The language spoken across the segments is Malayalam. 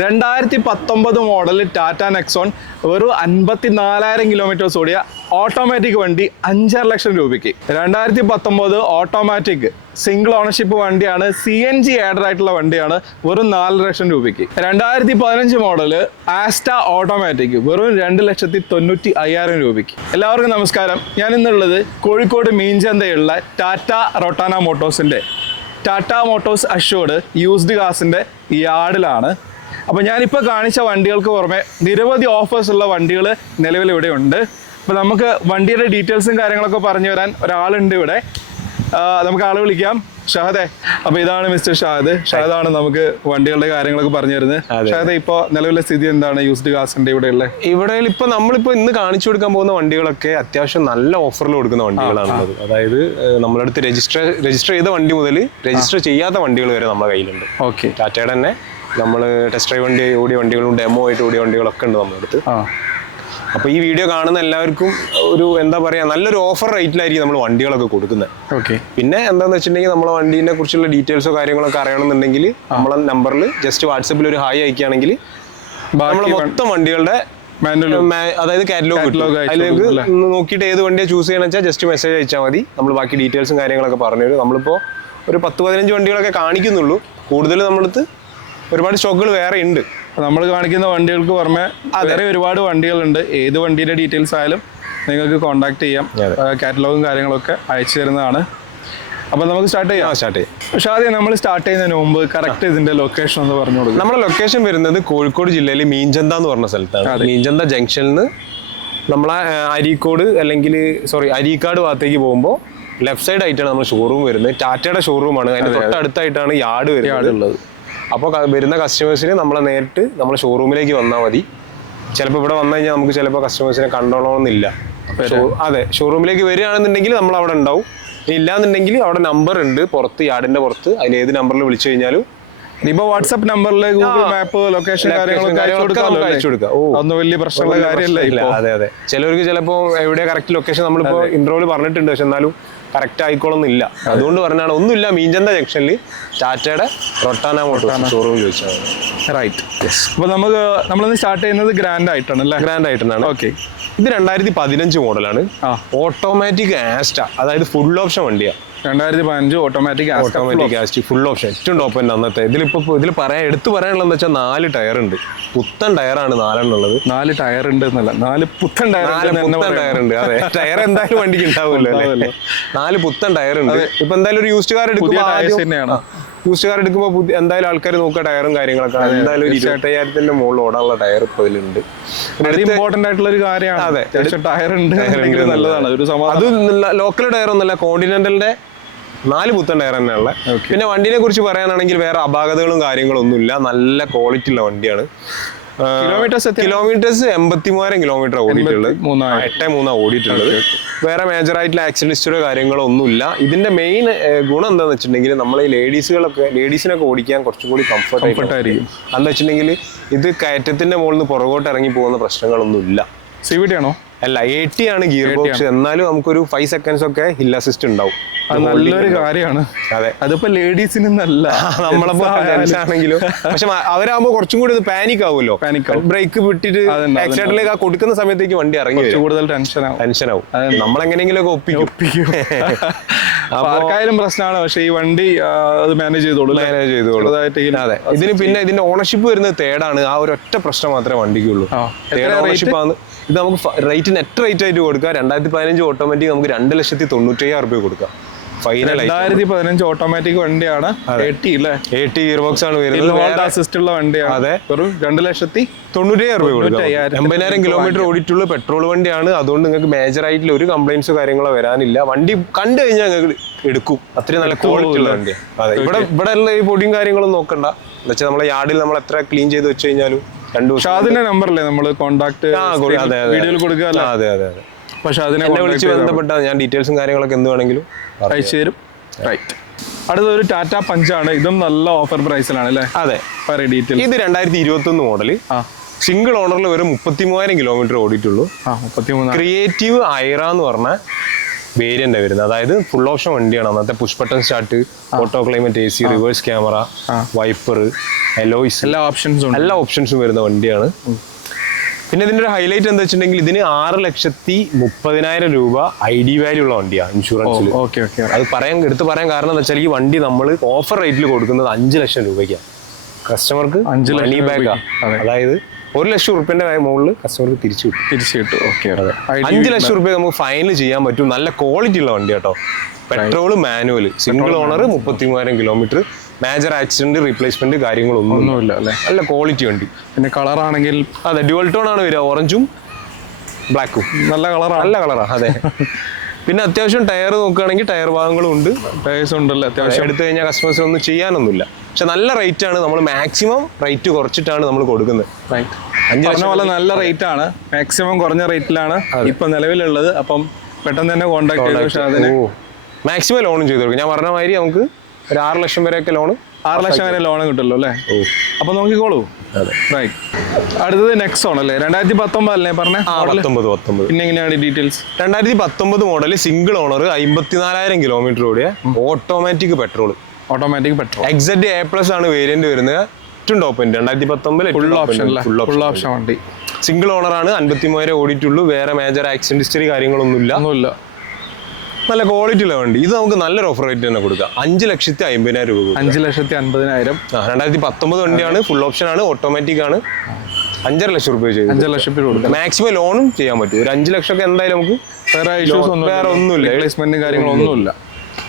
2019 മോഡൽ ടാറ്റ നെക്സോൺ വെറും 54,000 കിലോമീറ്റേഴ്സ് ഓടിയ ഓട്ടോമാറ്റിക് വണ്ടി 5.5 ലക്ഷം രൂപയ്ക്ക്. 2019 ഓട്ടോമാറ്റിക് സിംഗിൾ ഓണർഷിപ്പ് വണ്ടിയാണ്. CNG ആഡഡ് ആയിട്ടുള്ള വണ്ടിയാണ്. വെറും 4 ലക്ഷം രൂപയ്ക്ക്. 2015 മോഡൽ ആസ്റ്റ ഓട്ടോമാറ്റിക് വെറും 2,95,000 രൂപയ്ക്ക്. എല്ലാവർക്കും നമസ്കാരം. ഞാൻ ഇന്നുള്ളത് കോഴിക്കോട് മീൻചന്തയുള്ള ടാറ്റ റൊട്ടാന മോട്ടോഴ്സിൻ്റെ ടാറ്റ മോട്ടോഴ്സ് അഷ്യൂർഡ് യൂസ്ഡ് കാസിൻ്റെ യാർഡിലാണ്. അപ്പോൾ ഞാനിപ്പോൾ കാണിച്ച വണ്ടികൾക്ക് പുറമെ നിരവധി ഓഫേഴ്സ് ഉള്ള വണ്ടികൾ നിലവിൽ ഇവിടെ ഉണ്ട്. അപ്പോൾ നമുക്ക് വണ്ടിയുടെ ഡീറ്റെയിൽസും കാര്യങ്ങളൊക്കെ പറഞ്ഞു തരാൻ ഒരാളുണ്ട് ഇവിടെ. നമുക്ക് ആളെ വിളിക്കാം. ഷഹദേ. അപ്പോൾ ഇതാണ് മിസ്റ്റർ ഷാഹിദ്. ഷാഹിദാണ് നമുക്ക് വണ്ടികളുടെ കാര്യങ്ങളൊക്കെ പറഞ്ഞു തരുന്നത്. ഷാഹിദ്, ഇപ്പോൾ നിലവിലെ സ്ഥിതി എന്താണ് യൂസ്ഡ് കാസിൻ്റെ ഇവിടെയുള്ള? ഇവിടെ ഇപ്പോൾ നമ്മളിപ്പോൾ ഇന്ന് കാണിച്ചു കൊടുക്കാൻ പോകുന്ന വണ്ടികളൊക്കെ അത്യാവശ്യം നല്ല ഓഫറിൽ കൊടുക്കുന്ന വണ്ടികളാണുള്ളത്. അതായത് നമ്മളടുത്ത് രജിസ്റ്റർ ചെയ്ത വണ്ടി മുതൽ രജിസ്റ്റർ ചെയ്യാത്ത വണ്ടികൾ വരെ നമ്മുടെ കയ്യിലുണ്ട്. ഓക്കെ. ടാറ്റയുടെ തന്നെ നമ്മൾ ടെസ്റ്റ് ഡ്രൈവ് വണ്ടി ഓടിയ വണ്ടികളും ഡെമോ ആയിട്ട് ഓടിയ വണ്ടികളൊക്കെ ഉണ്ട് നമ്മുടെ അടുത്ത്. അപ്പോൾ ഈ വീഡിയോ കാണുന്ന എല്ലാവർക്കും ഒരു എന്താ പറയുക, നല്ലൊരു ഓഫർ റേറ്റിലായിരിക്കും നമ്മൾ വണ്ടികളൊക്കെ കൊടുക്കുന്നത്. ഓക്കെ. പിന്നെ എന്താണെന്ന് വെച്ചിട്ടുണ്ടെങ്കിൽ നമ്മളെ വണ്ടീനെ കുറിച്ചുള്ള ഡീറ്റെയിൽസോ കാര്യങ്ങളൊക്കെ അറിയണമെന്നുണ്ടെങ്കിൽ നമ്മളെ നമ്പറിൽ ജസ്റ്റ് വാട്സപ്പിൽ ഒരു ഹായ് അയക്കുകയാണെങ്കിൽ നമ്മൾ മൊത്തം വണ്ടികളുടെ അതായത് കാറ്റലോഗ് കിട്ടും. അതിലേക്ക് നോക്കിയിട്ട് ഏത് വണ്ടിയാണ് ചൂസ് ചെയ്യണമെന്ന് വെച്ചാൽ ജസ്റ്റ് മെസ്സേജ് അയച്ചാൽ മതി. നമ്മൾ ബാക്കി ഡീറ്റെയിൽസും കാര്യങ്ങളൊക്കെ പറഞ്ഞു തരും. നമ്മളിപ്പോൾ ഒരു 10-15 വണ്ടികളൊക്കെ കാണിക്കുന്നുള്ളൂ. കൂടുതൽ നമ്മളടുത്ത് ഒരുപാട് സ്റ്റോക്കുകൾ വേറെ ഉണ്ട്. നമ്മൾ കാണിക്കുന്ന വണ്ടികൾക്ക് പുറമെ വേറെ ഒരുപാട് വണ്ടികളുണ്ട്. ഏത് വണ്ടിയുടെ ഡീറ്റെയിൽസ് ആയാലും നിങ്ങൾക്ക് കോൺടാക്ട് ചെയ്യാം. കാറ്റലോഗും കാര്യങ്ങളൊക്കെ അയച്ചു തരുന്നതാണ്. അപ്പോൾ നമുക്ക് സ്റ്റാർട്ട് ചെയ്യാം. പക്ഷേ ആദ്യം നമ്മൾ സ്റ്റാർട്ട് ചെയ്യുന്നതിന് മുമ്പ് കറക്റ്റ് ഇതിന്റെ ലൊക്കേഷൻ ഒന്ന് പറഞ്ഞു കൊടുക്കും. നമ്മുടെ ലൊക്കേഷൻ വരുന്നത് കോഴിക്കോട് ജില്ലയിൽ മീൻചന്ത എന്ന് പറഞ്ഞ സ്ഥലത്താണ്. മീൻചന്ത ജംഗ്ഷനിൽ നിന്ന് നമ്മളെ അരീക്കാട് ഭാഗത്തേക്ക് പോകുമ്പോൾ ലെഫ്റ്റ് സൈഡ് ആയിട്ടാണ് നമ്മുടെ ഷോറൂം വരുന്നത്. ടാറ്റയുടെ ഷോറൂമാണ്. അതിന്റെ തൊട്ടടുത്തായിട്ടാണ് യാർഡ് വരുന്നത്. അപ്പോൾ വരുന്ന കസ്റ്റമേഴ്സിന് നമ്മളെ നേരിട്ട് നമ്മളെ ഷോറൂമിലേക്ക് വന്നാൽ മതി. ചിലപ്പോൾ ഇവിടെ വന്നു കഴിഞ്ഞാൽ നമുക്ക് ചിലപ്പോൾ കസ്റ്റമേഴ്സിനെ കണ്ടോളണമെന്നില്ല. അതെ, ഷോറൂമിലേക്ക് വരികയാണെന്നുണ്ടെങ്കിൽ നമ്മൾ അവിടെ ഉണ്ടാവും. ഇല്ലാന്നുണ്ടെങ്കിൽ അവിടെ നമ്പർ ഉണ്ട് പുറത്ത്, യാർഡിന്റെ പുറത്ത്. അതിൽ ഏത് നമ്പറിൽ വിളിച്ചു കഴിഞ്ഞാലും ഇപ്പൊ വാട്സ്ആപ്പ് നമ്പറിൽ ഗൂഗിൾ മാപ്പ് ലൊക്കേഷൻ കാര്യങ്ങളൊക്കെ അയച്ചു കൊടുക്കാം. ഒന്നും വലിയ പ്രശ്നമുള്ള കാര്യമല്ല. അതെ അതെ. ചിലവർക്ക് ചിലപ്പോൾ എവിടെ കറക്റ്റ് ലൊക്കേഷൻ നമ്മളിപ്പോ ഇൻട്രോയിൽ പറഞ്ഞിട്ടുണ്ട്, പക്ഷെ എന്നാലും കറക്റ്റ് ആയിക്കോളൊന്നുമില്ല. അതുകൊണ്ട് പറഞ്ഞാണ് ഒന്നുമില്ല, മീൻചന്ത ജംഗ്ഷനിൽ ടാറ്റയുടെ റൊട്ടാന മോട്ടോഴ്സ് ഷോറൂം ചോദിച്ചാൽ. റൈറ്റ്. അപ്പോൾ നമ്മളിന്ന് സ്റ്റാർട്ട് ചെയ്യുന്നത് ഗ്രാൻഡ് ആയിട്ടാണ് അല്ലേ? ഗ്രാൻഡ് ആയിട്ടാണ്. ഓക്കെ. ഇത് 2015 മോഡലാണ്. ഓട്ടോമാറ്റിക് ആസ്റ്റ, അതായത് ഫുൾ ഓപ്ഷൻ വണ്ടിയാണ്. 2015 ഓട്ടോമാറ്റിക് ആസ്റ്റ് ഫുൾ ഓപ്ഷൻ, ഏറ്റവും ടോപ്പ് ഉണ്ട് അന്നത്തെ. ഇതിൽ എടുത്തു പറയാനുള്ളതെന്ന് വെച്ചാൽ 4 ടയർ ഉണ്ട്. പുത്തൻ ടയറാണ് 4 ഉള്ളത്. 4 ടയർ ഉണ്ട് എന്നല്ല, 4 പുത്തൻ ടയർ ഉണ്ട്. അതെ, ടയർ എന്തായാലും വണ്ടിക്ക് ഉണ്ടാവുമല്ലോ അല്ലേ. 4 പുത്തൻ ടയർ ഉണ്ട്. ഇപ്പൊ എന്തായാലും ഒരു യൂസ്ഡ് കാർ എടുക്കുമ്പോൾ എന്തായാലും ആൾക്കാർ നോക്കുക ടയറും കാര്യങ്ങളൊക്കെ. എന്തായാലും 25,000 മുകളിൽ ഓടാനുള്ള ടയർ ഇപ്പൊ ഇതിലുണ്ട്. ഇമ്പോർട്ടന്റ് ആയിട്ടുള്ള ഒരു കാര്യമാണ്. അതെ, ടയർ ഉണ്ട്, നല്ലതാണ്. അത് ലോക്കൽ ടയർ ഒന്നല്ല, കോണ്ടിനെന്റലിന്റെ 4 പുത്തൻ ടയർ തന്നെയുള്ള. പിന്നെ വണ്ടിനെ കുറിച്ച് പറയാനാണെങ്കിൽ വേറെ അപാകതകളും കാര്യങ്ങളും ഒന്നുമില്ല. നല്ല ക്വാളിറ്റി ഉള്ള വണ്ടിയാണ്. കിലോമീറ്റേഴ്സ് 83,000 കിലോമീറ്റർ ഓടിയിട്ടുള്ളത്. 8.3 ഓടിയിട്ടുള്ളത്. വേറെ മേജർ ആയിട്ടുള്ള ആക്സിഡന്റ് ഹിസ്റ്ററിയോ കാര്യങ്ങളോ ഒന്നുമില്ല. ഇതിന്റെ മെയിൻ ഗുണം എന്താണെന്ന് വെച്ചിട്ടുണ്ടെങ്കിൽ നമ്മളെ ലേഡീസിനൊക്കെ ഓടിക്കാൻ കുറച്ചുകൂടി കംഫർട്ട് ആയിരിക്കും. എന്താ വെച്ചിട്ടുണ്ടെങ്കിൽ ഇത് കയറ്റത്തിന്റെ മുകളിൽ നിന്ന് പുറകോട്ട് ഇറങ്ങി പോകുന്ന പ്രശ്നങ്ങളൊന്നുമില്ല. CVT ആണോ? അല്ല, 80 ആണ് ഗിയർ ബോക്സ്. എന്നാലും നമുക്കൊരു 5 seconds ഒക്കെ ഹിൽ അസിസ്റ്റ് ഉണ്ടാവും. നല്ലൊരു കാര്യമാണ്. അതെ, അതിപ്പോ ലേഡീസിനല്ല, നമ്മളപ്പോ ആണെങ്കിലും. പക്ഷെ അവരാകുമ്പോ കുറച്ചും കൂടി പാനിക് ആവുമല്ലോ. ബ്രേക്ക് വിട്ടിട്ട് ആക്സിഡന്റിലേക്ക് കൊടുക്കുന്ന സമയത്തേക്ക് വണ്ടി ഇറങ്ങി കൂടുതൽ ടെൻഷനാവും. നമ്മളെങ്ങനെയെങ്കിലും ഒക്കെ ഒപ്പിക്കും. ആർക്കായാലും പ്രശ്നമാണ്. പക്ഷെ ഈ വണ്ടി അത് മാനേജ് ചെയ്തോളൂ. അതെ. പിന്നെ ഇതിന്റെ ഓണർഷിപ്പ് വരുന്നത് 3rd ആണ്. ആ ഒരു ഒറ്റ പ്രശ്നം മാത്രമേ വണ്ടിക്കുള്ളൂ. 3rd ഓണർഷിപ്പ് ആണ്. ഇത് നമുക്ക് നെറ്റ് റേറ്റ് ആയിട്ട് കൊടുക്കാം. 2015 ഓട്ടോമാറ്റിക് നമുക്ക് 2,95,000 രൂപ കൊടുക്കാം. 2015 ഓട്ടോമാറ്റിക് വണ്ടിയാണ്. 80 ഗിയർ ബോക്സ് ആണ് വരുന്നത്. അസിസ്റ്റ് ഉള്ള വണ്ടിയാണ്. അതെ, 2,90,000 രൂപ കൊടുക്കാം. 80,000 കിലോമീറ്റർ ഓടിയിട്ടുള്ള പെട്രോൾ വണ്ടിയാണ്. അതുകൊണ്ട് നിങ്ങൾക്ക് മേജർ ആയിട്ടുള്ള ഒരു കംപ്ലൈന്റ്സോ കാര്യങ്ങളോ വരാനില്ല. വണ്ടി കണ്ടു കഴിഞ്ഞാൽ നിങ്ങൾക്ക് എടുക്കും. അത്രയും നല്ല ക്വാളിറ്റി ഉള്ള വണ്ടിയാണ്. അതെ, ഇവിടെ ഉള്ള ഈ പൊടിയും കാര്യങ്ങളും നോക്കണ്ട. എന്ന് വെച്ചാൽ നമ്മളെ യാർഡിൽ നമ്മൾ എത്ര ക്ലീൻ ചെയ്ത് വെച്ച് കഴിഞ്ഞാലും 2 ദിവസം. അതിന്റെ നമ്പറല്ലേ നമ്മൾ കോൺടാക്ട് വീഡിയോയിൽ കൊടുക്കുക? അതെ അതെ അതെ. പക്ഷെ അതിനെ വിളിച്ച് ബന്ധപ്പെട്ടാൽ ഞാൻ ഡീറ്റെയിൽസും കാര്യങ്ങളൊക്കെ എന്ത് വേണമെങ്കിലും അയച്ചു തരും. റൈറ്റ്. അടുത്തൊരു ടാറ്റ പഞ്ചാണ്. ഇതും നല്ല ഓഫർ പ്രൈസിലാണ് അല്ലേ? അതെ. ഡീറ്റെയിൽ. ഇത് 2021 മോഡല്. സിംഗിൾ ഓണറിൽ ഒരു 33,000 കിലോമീറ്റർ ഓടിയിട്ടുള്ളൂ. 33. ക്രിയേറ്റീവ് ഐറ എന്ന് പറഞ്ഞ വേരിയന്റ് വരുന്നത്. അതായത് ഫുൾ ഓപ്ഷൻ വണ്ടിയാണ്. അന്നത്തെ push button start, auto climate, AC, reverse camera, wiper, alloys, എല്ലാ ഓപ്ഷൻസും വരുന്ന വണ്ടിയാണ്. പിന്നെ ഇതിന്റെ ഒരു ഹൈലൈറ്റ് എന്താ വെച്ചിട്ടുണ്ടെങ്കിൽ ഇതിന് 6,30,000 രൂപ ID വാല്യൂ ഉള്ള വണ്ടിയാണ് ഇൻഷുറൻസിൽ. അത് എടുത്ത് പറയാൻ കാരണം എന്താ വെച്ചാൽ ഈ വണ്ടി നമ്മൾ ഓഫർ റേറ്റിൽ കൊടുക്കുന്നത് 5 ലക്ഷം രൂപയ്ക്കാണ് കസ്റ്റമർക്ക്. മണി ബാക്കാ, അതായത് 1 ലക്ഷം റുപ്യന്റെ മുകളിൽ കസ്റ്റമർക്ക് തിരിച്ചു കിട്ടും. 5 ലക്ഷം റുപ്യ നമുക്ക് ഫൈനൽ ചെയ്യാൻ പറ്റും. നല്ല ക്വാളിറ്റി ഉള്ള വണ്ടി കേട്ടോ. Petrol, manual, single owner, 33,000 kilometre, major accident replacement കാര്യങ്ങളൊന്നുമില്ല. നല്ല ക്വാളിറ്റി വണ്ടി. പിന്നെ കളർ ആണെങ്കിൽ അതെ ഡ്യുവൽ ടോൺ ആണ് വരിക, ഓറഞ്ചും ബ്ലാക്കും. നല്ല കളറാ. അതെ. പിന്നെ അത്യാവശ്യം ടയർ നോക്കുകയാണെങ്കിൽ ടയർ ഭാഗങ്ങളും ഉണ്ട്, ടയേഴ്സ് ഉണ്ടല്ലോ അത്യാവശ്യം. എടുത്തു കഴിഞ്ഞാൽ കസ്റ്റമേഴ്സ് ഒന്നും ചെയ്യാനൊന്നുമില്ല. പക്ഷെ നല്ല റേറ്റ് ആണ്. നമ്മൾ മാക്സിമം റേറ്റ് കുറച്ചിട്ടാണ് നമ്മൾ കൊടുക്കുന്നത്. പറഞ്ഞ പോലെ നല്ല റേറ്റ് ആണ്, മാക്സിമം കുറഞ്ഞ റേറ്റിലാണ് ഇപ്പൊ നിലവിലുള്ളത്. അപ്പം പെട്ടെന്ന് തന്നെ കോൺടാക്ട് ചെയ്തു. മാക്സിമം ലോണും ചെയ്ത് കൊടുക്കും. ഞാൻ പറഞ്ഞ മാതിരി നമുക്ക് ഒരു 6 ലക്ഷം വരെയൊക്കെ ലോണ്, 6 ലക്ഷം വരെ ലോൺ കിട്ടുമല്ലോ അല്ലേ? അപ്പൊ നോക്കിക്കോളൂ. അടുത്തത് നെക്സോൺ അല്ലേ? 2019 അല്ലേ പറഞ്ഞേ? 19. പിന്നെ എങ്ങനെയാണ് details? 2019 model, single owner, 54,000 kilometre ഓടിയ ഓട്ടോമാറ്റിക് പെട്രോൾ. XZ A+ ആണ് വേരിയന്റ് വരുന്നത്. ഏറ്റവും ടോപ്പ് എൻഡ് 2019 ഫുൾ ഓപ്ഷൻ വണ്ടി. സിംഗിൾ ഓണർ ആണ്, 53,000 ഓടിയിട്ടുള്ളൂ. വേറെ മേജർ ആക്സിഡന്റ് ഹിസ്റ്ററി കാര്യങ്ങളൊന്നുമില്ല. നല്ല ക്വാളിറ്റി ഉള്ള വണ്ടി. ഇത് നമുക്ക് നല്ലൊരു ഓഫർ റേറ്റ് തന്നെ കൊടുക്കാം. 5,50,000 രൂപ. 5,50,000. 2019 വണ്ടിയാണ്, ഫുൾ ഓപ്ഷൻ ആണ്, ഓട്ടോമാറ്റിക് ആണ്. 5.5 ലക്ഷം രൂപ ചെയ്തു. 5 ലക്ഷം രൂപ കൊടുക്കാം. മാക്സിമം ലോണും ചെയ്യാൻ പറ്റും. ഒരു 5 ലക്ഷം ഒക്കെ എന്തായാലും നമുക്ക് വേറെ ഒന്നുമില്ല, റീപ്ലേസ്മെന്റ് കാര്യങ്ങളൊന്നുമില്ല,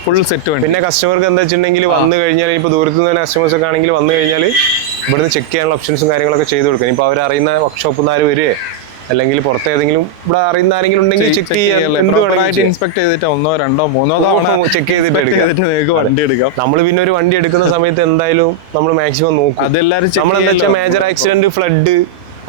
ഫുൾ സെറ്റ് വണ്ടി. പിന്നെ കസ്റ്റമർക്ക് എന്താ വെച്ചിട്ടുണ്ടെങ്കിൽ വന്നു കഴിഞ്ഞാൽ ഇപ്പോൾ ദൂരത്ത് നിന്ന് കസ്റ്റമേഴ്സ് ഒക്കെ ആണെങ്കിൽ വന്നു കഴിഞ്ഞാൽ ഇവിടുന്ന് ചെക്ക് ചെയ്യാനുള്ള ഓപ്ഷൻസും കാര്യങ്ങളൊക്കെ ചെയ്ത് കൊടുക്കാം. ഇപ്പോൾ അവർ അറിയുന്ന വർക്ക്ഷോപ്പിൽ നിന്ന് ആര് വരികയോ അല്ലെങ്കിൽ പുറത്ത് ഏതെങ്കിലും ഇവിടെ അറിയുന്ന ആരെങ്കിലും ഉണ്ടെങ്കിൽ ചെക്ക് ചെയ്യാൻ ഇൻസ്പെക്ട് ചെയ്തിട്ട് 1, 2, 3 തവണ ചെക്ക് ചെയ്തിട്ട് വണ്ടി എടുക്കാം. നമ്മൾ പിന്നെ ഒരു വണ്ടി എടുക്കുന്ന സമയത്ത് എന്തായാലും നമ്മൾ മാക്സിമം നോക്കും. അതെല്ലാവരും നമ്മളെന്താ വെച്ചാൽ മേജർ ആക്സിഡന്റ്, ഫ്ലഡ്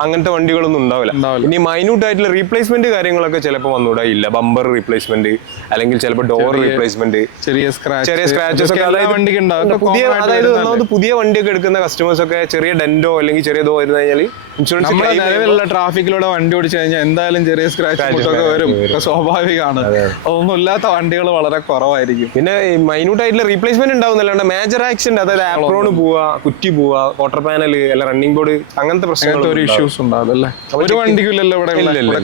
അങ്ങനത്തെ വണ്ടികളൊന്നും ഉണ്ടാവില്ല. ഇനി മൈന്യൂട്ട് ആയിട്ടുള്ള റീപ്ലേസ്മെന്റ് കാര്യങ്ങളൊക്കെ ചിലപ്പോൾ വന്നുകൂടാ ഇല്ല. ബമ്പർ റീപ്ലേസ്മെന്റ് അല്ലെങ്കിൽ ചിലപ്പോൾ ഡോർ റീപ്ലേസ്മെന്റ്, ചെറിയ സ്ക്രാച്ചസ് ഒക്കെ. അതായത് ഒന്നാമത് പുതിയ വണ്ടിയൊക്കെ എടുക്കുന്ന കസ്റ്റമേഴ്സ് ഒക്കെ ചെറിയ ഡെന്റോ അല്ലെങ്കിൽ ചെറിയ ഇതോ വരുന്ന കഴിഞ്ഞാൽ ഇൻഷുറൻസ് നിലവിലുള്ള ട്രാഫിക്കിലൂടെ വണ്ടി ഓടിച്ചു കഴിഞ്ഞാൽ എന്തായാലും ചെറിയ സ്ക്രാച്ച് ഒക്കെ വരും, സ്വാഭാവികമാണ്. അതൊന്നും ഇല്ലാത്ത വണ്ടികൾ വളരെ കുറവായിരിക്കും. പിന്നെ മൈന്യൂട്ട് ആയിട്ടുള്ള റീപ്ലേസ്മെന്റ് ഉണ്ടാവുന്നല്ലാണ്ട് മേജർ ആക്സിഡന്റ്, അതായത് ആപ്രോണ് പോവാ, കുറ്റി പോവാ, ക്വാർട്ടർ പാനൽ അല്ല റണ്ണിംഗ് ബോർഡ്, അങ്ങനത്തെ പ്രശ്നങ്ങൾ ഒരു ഇഷ്യൂസ് ഉണ്ടാവില്ല. ഒരു വണ്ടിക്കില്ലല്ലോ ഇവിടെ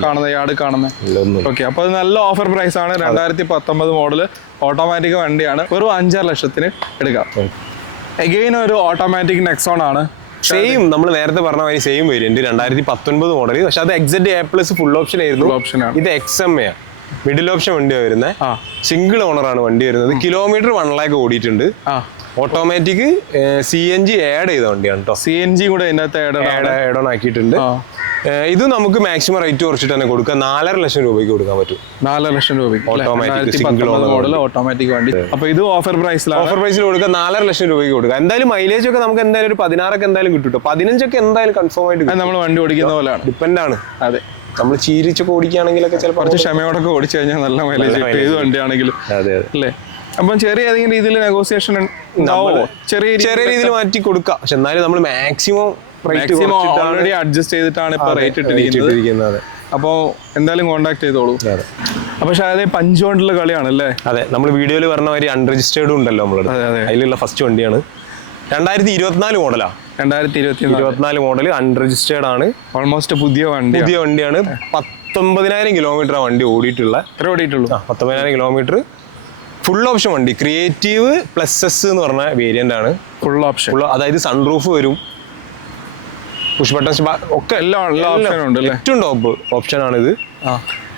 കാണുന്നത്, യാർഡ് കാണുന്നത്. ഓക്കെ, അപ്പൊ അത് നല്ല ഓഫർ പ്രൈസ് ആണ്. 2019 മോഡൽ ഓട്ടോമാറ്റിക് വണ്ടിയാണ്. വെറും 5.5 ലക്ഷത്തിന് എടുക്കാം. എഗെയിൻ ഒരു ഓട്ടോമാറ്റിക് നെക്സോൺ ആണ്. സെയിം നമ്മൾ നേരത്തെ പറഞ്ഞ മാതിരി സെയിം വേരിയന്റ് 2019 മോഡൽ. പക്ഷെ അത് XZ A+ ഫുൾ ഓപ്ഷൻ ആയിരുന്നു. ഇത് XMA മിഡിൽ ഓപ്ഷൻ വണ്ടിയാണ് വരുന്നത്. സിംഗിൾ ഓണർ ആണ് വണ്ടി വരുന്നത്. കിലോമീറ്റർ 1 lakh ഓടിയിട്ടുണ്ട്. ഓട്ടോമാറ്റിക് CNG ആഡ് ചെയ്ത വണ്ടിയാണ് കേട്ടോ. CNG കൂടെ ആഡ് ഓൺ ആക്കിയിട്ടുണ്ട്. ഇത് നമുക്ക് മാക്സിമം റേറ്റ് കുറച്ചിട്ട് തന്നെ കൊടുക്കാം. 4.5 ലക്ഷം രൂപയ്ക്ക് കൊടുക്കാൻ പറ്റും. 4 ലക്ഷം രൂപയ്ക്ക് ഓട്ടോമാറ്റിക് സിംഗിൾ മോഡൽ ഓട്ടോമാറ്റിക് വണ്ടി. അപ്പൊ ഇത് ഓഫർ പ്രൈസിൽ കൊടുക്കാം. 4.5 ലക്ഷം രൂപയ്ക്ക് കൊടുക്കാം. എന്തായാലും മൈലേജ് ഒക്കെ നമുക്ക് എന്തായാലും ഒരു 16 ഒക്കെ എന്തായാലും കിട്ടും. 15 ഒക്കെ എന്തായാലും കൺഫേം ആയിട്ട് നമ്മൾ വണ്ടി ഓടിക്കുന്ന പോലെയാണ്, ഡിപ്പെൻഡ് ആണ്. അതെ, നമ്മൾ ചീരിച്ചൊക്കെ ഓടിക്കുകയാണെങ്കിലൊക്കെ ചിലപ്പോൾ കുറച്ച് ക്ഷമയോടൊക്കെ ഓടിച്ചു കഴിഞ്ഞാൽ നല്ല മൈലേജ് ഏത് വണ്ടിയാണെങ്കിലും. അല്ലേ? അപ്പം ചെറിയ ഏതെങ്കിലും രീതിയിൽ നെഗോസിയേഷൻ ചെറിയ രീതിയിൽ മാറ്റി കൊടുക്കാം. പക്ഷെ എന്നാലും നമ്മൾ മാക്സിമം ഓൾറെഡി അഡ്ജസ്റ്റ് ചെയ്തിട്ടാണ് ഇപ്പൊ റേറ്റ് ഇട്ടിരിക്കുന്നത്. അപ്പോൾ എന്തായാലും കോൺടാക്ട് ചെയ്തോളൂ. അപ്പൊ ഷായദേ പഞ്ച് കൊണ്ടുള്ള കളിയാണ് അല്ലേ? അതെ, നമ്മൾ വീഡിയോയിൽ പറഞ്ഞ മാതിരി അൺരജിസ്റ്റേർഡ് ഉണ്ടല്ലോ നമ്മള്. അതിലുള്ള ഫസ്റ്റ് വണ്ടിയാണ്. 2024 മോഡലാ. 2024 മോഡൽ അൺരജിസ്റ്റേർഡ് ആണ്. ഓൾമോസ്റ്റ് പുതിയ വണ്ടിയാണ്. 19,000 കിലോമീറ്റർ വണ്ടി ഓടിയിട്ടുള്ള. 19,000 കിലോമീറ്റർ. ഫുൾ ഓപ്ഷൻ വണ്ടി. ക്രിയേറ്റീവ് +S എന്ന് പറഞ്ഞ വേരിയന്റ് ആണ്. ഫുൾ ഓപ്ഷൻ, അതായത് സൺറൂഫ് വരും, പുഷ് ബട്ടൺസ് ഒക്കെ എല്ലാം ഏറ്റവും ടോപ്പ് ഓപ്ഷൻ ആണിത്.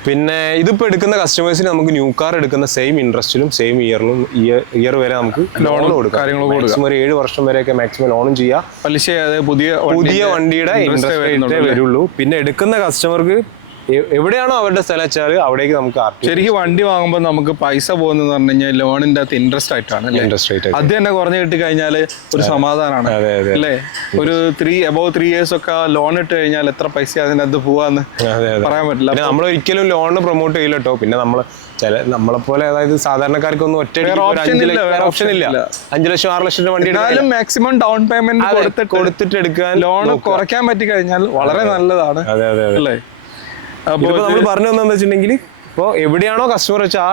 പിന്നെ ഇതിപ്പോ എടുക്കുന്ന കസ്റ്റമേഴ്സിന് നമുക്ക് ന്യൂ കാർ എടുക്കുന്ന സെയിം ഇൻട്രസ്റ്റിലും സെയിം ഇയർ വരെ നമുക്ക് ലോൺ കൊടുക്കാം. മാക്സിമം ഒരു 7 വർഷം വരെയൊക്കെ മാക്സിമം ലോണും ചെയ്യാം. പലിശ പുതിയ വണ്ടിയുടെ ഇൻട്രസ്റ്റ് റേറ്റേ വരുള്ളൂ. പിന്നെ എടുക്കുന്ന കസ്റ്റമർക്ക് എവിടെയാണോ അവരുടെ സ്ഥലം വെച്ചാൽ അവിടേക്ക് നമുക്ക് ശരിക്കും വണ്ടി വാങ്ങുമ്പോൾ നമുക്ക് പൈസ പോകുന്നതെന്ന് പറഞ്ഞു കഴിഞ്ഞാൽ ലോണിന്റെ അകത്ത് ഇൻട്രസ്റ്റ് ആയിട്ടാണ്. അത് തന്നെ കുറഞ്ഞു കിട്ടി കഴിഞ്ഞാൽ ഒരു സമാധാനമാണ് അല്ലേ? ഒരു above 3 years ഒക്കെ ലോൺ ഇട്ട് കഴിഞ്ഞാൽ എത്ര പൈസ അതിനകത്ത് പോവാന്ന് പറയാൻ പറ്റില്ല. നമ്മൾ ഒരിക്കലും ലോണ് പ്രൊമോട്ട് ചെയ്യില്ല കേട്ടോ. പിന്നെ നമ്മളെ പോലെ അതായത് സാധാരണക്കാർക്കൊന്നും ഒറ്റ ഓപ്ഷൻ ഇല്ല. 5 ലക്ഷം 6 ലക്ഷം വണ്ടി മാക്സിമം ഡൗൺ പേയ്മെന്റ് കൊടുത്തിട്ട് എടുക്കാൻ ലോൺ കുറയ്ക്കാൻ പറ്റി കഴിഞ്ഞാൽ വളരെ നല്ലതാണ്. അല്ലേ? നമ്മൾ പറഞ്ഞു എന്താ വെച്ചിട്ടുണ്ടെങ്കിൽ അപ്പോൾ എവിടെയാണോ കസ്റ്റമർ വെച്ചാൽ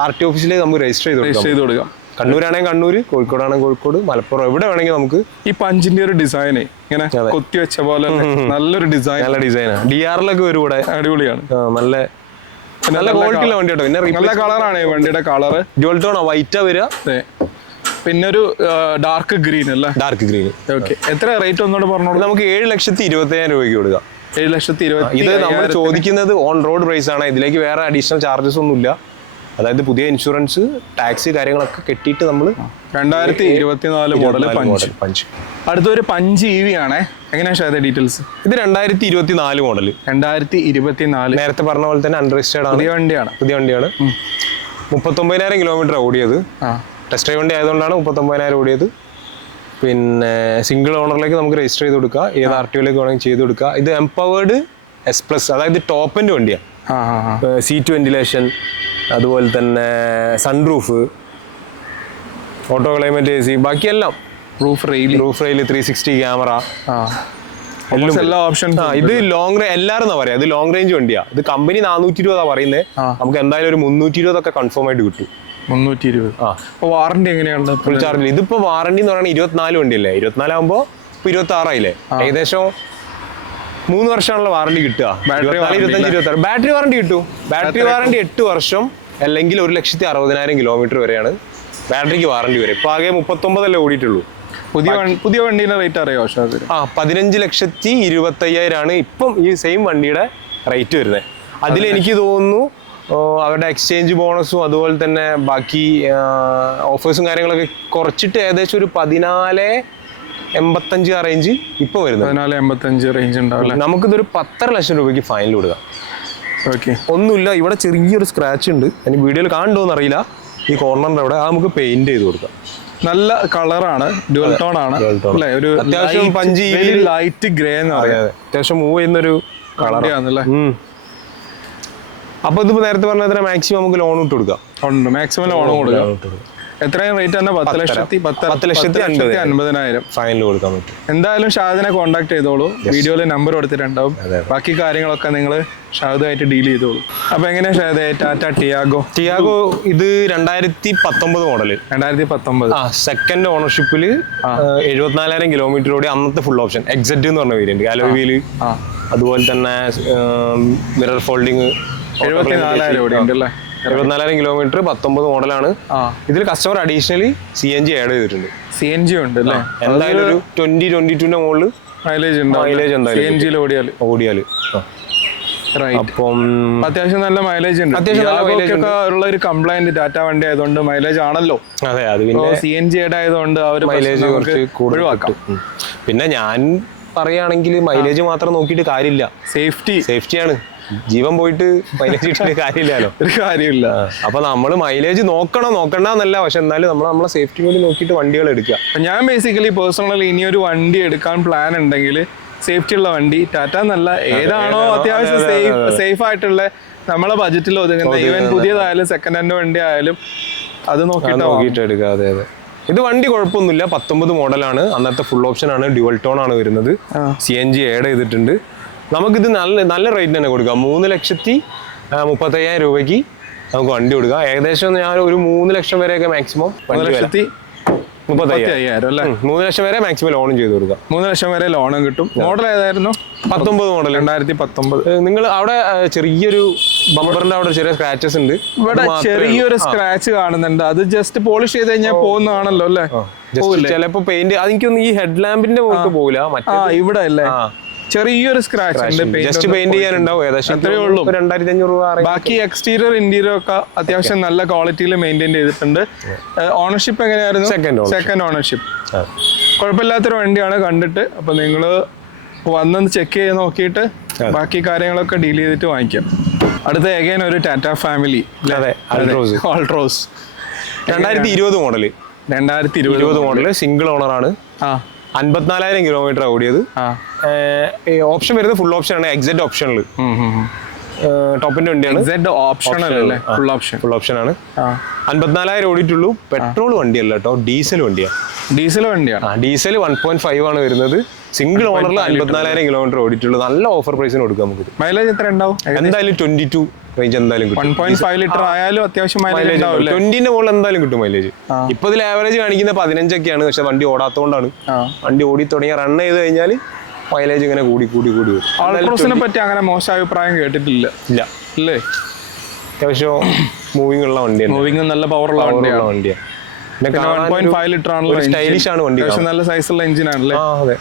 ആ RT ഓഫീസിലേക്ക് നമുക്ക് രജിസ്റ്റർ ചെയ്ത് കൊടുക്കാം. കണ്ണൂരാണെങ്കിൽ കണ്ണൂർ, കോഴിക്കോടാണെങ്കിൽ കോഴിക്കോട്, മലപ്പുറം എവിടെ വേണമെങ്കിൽ നമുക്ക്. ഈ പഞ്ചിന്റെ ഒരു ഡിസൈന് ഇങ്ങനെ കൊത്തി വെച്ച പോലെ നല്ലൊരു ഡിസൈൻ, നല്ല ഡിസൈനാണ്. DR-ലൊക്കെ വരും ഇവിടെ, അടിപൊളിയാണ്. നല്ല ക്വാളിറ്റിയുള്ള വണ്ടി കേട്ടോ. പിന്നെ നല്ല കളറാണ് ഈ വണ്ടിയുടെ കളറ്, ഡ്യുവൽ ടോൺ വൈറ്റാ വരിക. പിന്നെ ഒരു ഡാർക്ക് ഗ്രീൻ അല്ലേ? Dark green. ഓക്കെ, എത്ര റേറ്റ് ഒന്നുകൂടെ പറഞ്ഞോളൂ? നമുക്ക് 7,25,000 രൂപയ്ക്ക് കൊടുക്കാം. 7,20,000. ഇത് നമ്മൾ ചോദിക്കുന്നത് ഓൺ റോഡ് പ്രൈസ് ആണ്. ഇതിലേക്ക് വേറെ അഡീഷണൽ ചാർജസ് ഒന്നുമില്ല. അതായത് പുതിയ ഇൻഷുറൻസ്, ടാക്സി കാര്യങ്ങളൊക്കെ കെട്ടിയിട്ട് നമ്മൾ 2024 മോഡൽ പഞ്ച്. അടുത്തൊരു പഞ്ച് EV ആണേ. എങ്ങനെയാ ഷാദ ഡീറ്റെയിൽസ്? ഇത് 2024 മോഡൽ. 2024. നേരത്തെ പറഞ്ഞ പോലെ തന്നെ അൺരജിസ്റ്റേർഡ് ആണ്. പുതിയ വണ്ടിയാണ്. 39,000 കിലോമീറ്റർ ഓടിയത്. ടെസ്റ്റ് ഡ്രൈവ് വണ്ടി ആയതുകൊണ്ടാണ് 39,000 ഓടിയത്. പിന്നെ സിംഗിൾ ഓണറിലേക്ക് നമുക്ക് രജിസ്റ്റർ ചെയ്ത് കൊടുക്കുക. ഏത് RTOയിലേക്ക് വേണമെങ്കിൽ ചെയ്ത് കൊടുക്കുക. ഇത് എംപവേർഡ് S+, അതായത് ടോപ്പ് എൻഡ് വണ്ടിയാണ്. സീറ്റ് വെന്റിലേഷൻ, അതുപോലെ തന്നെ സൺറൂഫ്, ഓട്ടോ ക്ലൈമറ്റ് AC, ബാക്കിയെല്ലാം റൂഫ് റെയിൽ 360 ക്യാമറ, എല്ലാ ഓപ്ഷൻസ്. ഇത് ലോങ് എല്ലാരും പറയാം, ഇത് ലോങ് റേഞ്ച് വണ്ടിയാണ്. ഇത് കമ്പനി 420 പറയുന്നത്. നമുക്ക് എന്തായാലും ഒരു 320 ഒക്കെ കൺഫേം ആയിട്ട് കിട്ടും. 320. വാറണ്ടി എങ്ങനെയാണ്? ഫുൾ ചാർജിൽ. ഇതിപ്പോ വാറണ്ടി എന്ന് പറയുന്നത് 24 വണ്ടിയല്ലേ? 24 ആകുമ്പോൾ ഇപ്പൊ 26 ആയില്ലേ? ഏകദേശം 3 വർഷമാണല്ലോ വാറണ്ടി കിട്ടുക. 25-26 ബാറ്ററി വാറണ്ടി കിട്ടും. ബാറ്ററി വാറണ്ടി 8 വർഷം അല്ലെങ്കിൽ 1,60,000 കിലോമീറ്റർ വരെയാണ് ബാറ്ററിക്ക് വാറണ്ടി വരെ. ഇപ്പൊ ആകെ 39 ഓടിയിട്ടുള്ളൂ. പുതിയ വണ്ടീന്റെ റേറ്റ് അറിയോ? 15,25,000 ആണ് ഇപ്പം ഈ സെയിം വണ്ടിയുടെ റേറ്റ് വരുന്നത്. അതിലെനിക്ക് തോന്നുന്നു അവരുടെ എക്സ്ചേഞ്ച് ബോണസും അതുപോലെ തന്നെ ബാക്കി ഓഫേഴ്സും കാര്യങ്ങളൊക്കെ കുറച്ചിട്ട് ഏകദേശം ഒരു 14,85 ആ റേഞ്ച് ഇപ്പൊ വരുന്നത്. 14,85 റേഞ്ച് ഉണ്ടാവില്ല. നമുക്കിതൊരു 10.5 ലക്ഷം രൂപയ്ക്ക് ഫൈനൽ കൊടുക്കാം. ഓക്കെ, ഒന്നുമില്ല, ഇവിടെ ചെറിയൊരു സ്ക്രാച്ച് ഉണ്ട്. എനിക്ക് വീഡിയോയിൽ കാണുന്നുണ്ടോന്ന് അറിയില്ല. ഈ കോർണറിന്റെ അവിടെ നമുക്ക് പെയിന്റ് ചെയ്ത് കൊടുക്കാം. നല്ല കളറാണ്, ഡ്യുവൽ ടോൺ ആണ് അല്ലേ? ഒരു അത്യാവശ്യം പഞ്ച് ലൈറ്റ് ഗ്രേ എന്ന് പറയാം. അത്യാവശ്യം മൂവ് ചെയ്യുന്നൊരു കളറാണല്ലേ. അപ്പൊ ഇതിപ്പോ നേരത്തെ പറഞ്ഞ മാക്സിമം നമുക്ക് ലോൺ ഇട്ട് കൊടുക്കാം. മാക്സിമം ലോൺ കൊടുക്കാം. എത്രയും റേറ്റ് തന്നെ? 10,50,000 ഫൈനൽ കൊടുക്കാൻ പറ്റും. എന്തായാലും ഷാദിനെ കോൺടാക്ട് ചെയ്തോളൂ. വീഡിയോയിൽ നമ്പർ കൊടുത്തിട്ടുണ്ടാവും. ബാക്കി കാര്യങ്ങളൊക്കെ നിങ്ങൾ ഷാദുമായിട്ട് ഡീൽ ചെയ്തോളൂ. അപ്പൊ എങ്ങനെയാ ഷാദ് ടാറ്റ ടിയാഗോ? ഇത് 2019 മോഡല്. 2019 സെക്കൻഡ് ഓണർഷിപ്പില് 74,000 കിലോമീറ്റർ ഓടി. അന്നത്തെ ഫുൾ ഓപ്ഷൻ എക്സെറ്റ് എന്ന് പറഞ്ഞ വേരിയന്റ്. അലോയ് വീല്, അതുപോലെ തന്നെ മിറർ ഫോൾഡിങ്. 74,000 ഓടി ഉണ്ടല്ലേ? 74,000 കിലോമീറ്റർ, 19 മോഡലാണ്. ഇതിൽ കസ്റ്റമർ അഡീഷണലി CNG ആഡ് ചെയ്തിട്ടുണ്ട്. CNG ഉണ്ട് അല്ലേ? എന്തായാലും ഒരു 20-22 മുകളിൽ മൈലേജ് എന്തായാലും ഓടിയാല്. അപ്പം അത്യാവശ്യം നല്ല മൈലേജ് ഉണ്ട്. ഉള്ള ഒരു കംപ്ലൈന്റ് ടാറ്റ വണ്ടി ആയതുകൊണ്ട് മൈലേജ് ആണല്ലോ. അതെ, അത് പിന്നെ CNG ആയതുകൊണ്ട് ആ ഒരു മൈലേജ് കുറച്ച് ഒഴിവാക്കാം. പിന്നെ ഞാൻ പറയുകയാണെങ്കിൽ മൈലേജ് മാത്രം നോക്കിയിട്ട് കാര്യമില്ല. സേഫ്റ്റിയാണ്. ജീവൻ പോയിട്ട് മൈലേജ് കിട്ടിയ കാര്യമില്ലല്ലോ. ഒരു കാര്യമില്ല. അപ്പൊ നമ്മൾ മൈലേജ് നോക്കണ്ടെന്നല്ല, പക്ഷെ എന്നാലും നമ്മളെ സേഫ്റ്റി കൂടി നോക്കിയിട്ട് വണ്ടികൾ എടുക്കുക. ഞാൻ ബേസിക്കലി പേഴ്സണലി ഇനി ഒരു വണ്ടി എടുക്കാൻ പ്ലാൻ ഉണ്ടെങ്കിൽ സേഫ്റ്റി ഉള്ള വണ്ടി, ടാറ്റ എന്നല്ല, ഏതാണോ അത്യാവശ്യം സേഫ് ആയിട്ടുള്ള നമ്മളെ ബജറ്റിൽ ഒതുങ്ങുന്ന, ഈവൻ പുതിയതായാലും സെക്കൻഡ് ഹാൻഡ് വണ്ടി ആയാലും അത് നോക്കിയിട്ട് എടുക്കുക. അതെ. ഇത് വണ്ടി കുഴപ്പമൊന്നുമില്ല. 19 മോഡലാണ്. അന്നത്തെ ഫുൾ ഓപ്ഷൻ ആണ്. ഡ്യുവൽ ടോൺ ആണ് വരുന്നത്. CNG ആഡ് ചെയ്തിട്ടുണ്ട്. നമുക്കിത് നല്ല റേറ്റ് തന്നെ കൊടുക്കാം. 3,35,000 രൂപയ്ക്ക് നമുക്ക് വണ്ടി കൊടുക്കാം. ഏകദേശം ഞാൻ ഒരു 3 ലക്ഷം വരെയൊക്കെ മാക്സിമം 3,35,000 അല്ലേ? 3 ലക്ഷം വരെ മാക്സിമം ലോണും ചെയ്ത് കൊടുക്കാം. 3 ലക്ഷം വരെ ലോണും കിട്ടും. മോഡൽ ഏതായിരുന്നു? 19 മോഡൽ. 2019. നിങ്ങൾ അവിടെ ചെറിയൊരു ബമ്പറിന്റെ അവിടെ ചെറിയ സ്ക്രാച്ചസ് ഉണ്ട്. ഇവിടെ ചെറിയൊരു സ്ക്രാച്ച് കാണുന്നുണ്ട്. അത് ജസ്റ്റ് പോളിഷ് ചെയ്ത് കഴിഞ്ഞാൽ പോകുന്നതാണല്ലോ അല്ലേ? ചിലപ്പോ പെയിന്റ് അതെനിക്കൊന്നും ഈ ഹെഡ് ലാമ്പിന്റെ മുകളിൽ പോകില്ല. ഇവിടെ അല്ലേ ചെറിയൊരു സ്ക്രാച്ച് ഉണ്ട്. ജസ്റ്റ് പെയിന്റ് ചെയ്യാനുണ്ടാവും. ഏകദേശം 2,500 രൂപ. ബാക്കി എക്സ്റ്റീരിയർ ഇന്റീരിയർ ഒക്കെ അത്യാവശ്യം നല്ല ക്വാളിറ്റിയിൽ മെയിൻറ്റെയിൻ ചെയ്തിട്ടുണ്ട്. ഓണർഷിപ്പ് എങ്ങനെയായിരുന്നു? Second ownership. കുഴപ്പമില്ലാത്തൊരു വണ്ടിയാണ് കണ്ടിട്ട്. അപ്പൊ നിങ്ങൾ വന്നൊന്ന് ചെക്ക് ചെയ്ത് നോക്കിയിട്ട് ബാക്കി കാര്യങ്ങളൊക്കെ ഡീൽ ചെയ്തിട്ട് വാങ്ങിക്കാം. അടുത്ത എഗൈൻ ഒരു Tata family Altroz 2020 model. 2020 model single owner ആണ്. 54,000 കിലോമീറ്റർ ഓടിയത്. ഓപ്ഷൻ വരുന്നത് ഫുൾ ഓപ്ഷൻ ആണ്. എക്സെറ്റ് ഓപ്ഷനിൽ ടോപ്പിന്റെ വണ്ടിയാണ്. ഫുൾ ഓപ്ഷൻ ആണ്. 54,000 ഓടിയിട്ടുള്ളൂ. പെട്രോൾ വണ്ടിയല്ല കേട്ടോ, ഡീസൽ വണ്ടിയാണ്. ഡീസൽ വണ്ടിയാണ്. ഡീസൽ 1.5 ആണ് വരുന്നത്. സിംഗിൾ ഓണറിൽ 54,000 കിലോമീറ്റർ ഓടിയിട്ടുള്ളൂ. നല്ല ഓഫർ പ്രൈസിന് കൊടുക്കാം നമുക്ക്. മൈലേജ് എത്ര ഉണ്ടാവും? എന്തായാലും 22 റേഞ്ച് എന്തായാലും കിട്ടും. 1.5 ലിറ്റർ ആയാലും അത്യാവശ്യം മൈലേജ് 20ന്റെ മുകളിൽ എന്തായാലും കിട്ടും മൈലേജ്. ഇപ്പൊ ഇതിൽ ആവറേജ് കാണിക്കുന്ന 15 ഒക്കെയാണ്. പക്ഷെ വണ്ടി ഓടാത്തോണ്ടാണ്. വണ്ടി ഓടി തുടങ്ങി റൺ ചെയ്ത് കഴിഞ്ഞാൽ മൈലേജ് ഇങ്ങനെ കൂടി വരും. ആൾട്രോസിനെ പറ്റി അങ്ങനെ മോശം അഭിപ്രായം കേട്ടിട്ടില്ല. ഇല്ല അല്ലേ? അത്യാവശ്യം മൂവിംഗ് ഉള്ള വണ്ടിയാണ്. മൂവിംഗ് നല്ല പവറുള്ള വണ്ടിയാണ്. 1.5 ലിറ്റർ ആണല്ലോ. സ്റ്റൈലിഷ് ആണ് വണ്ടി. നല്ല സൈസുള്ള എഞ്ചിൻ ആണല്ലേ? അതെ.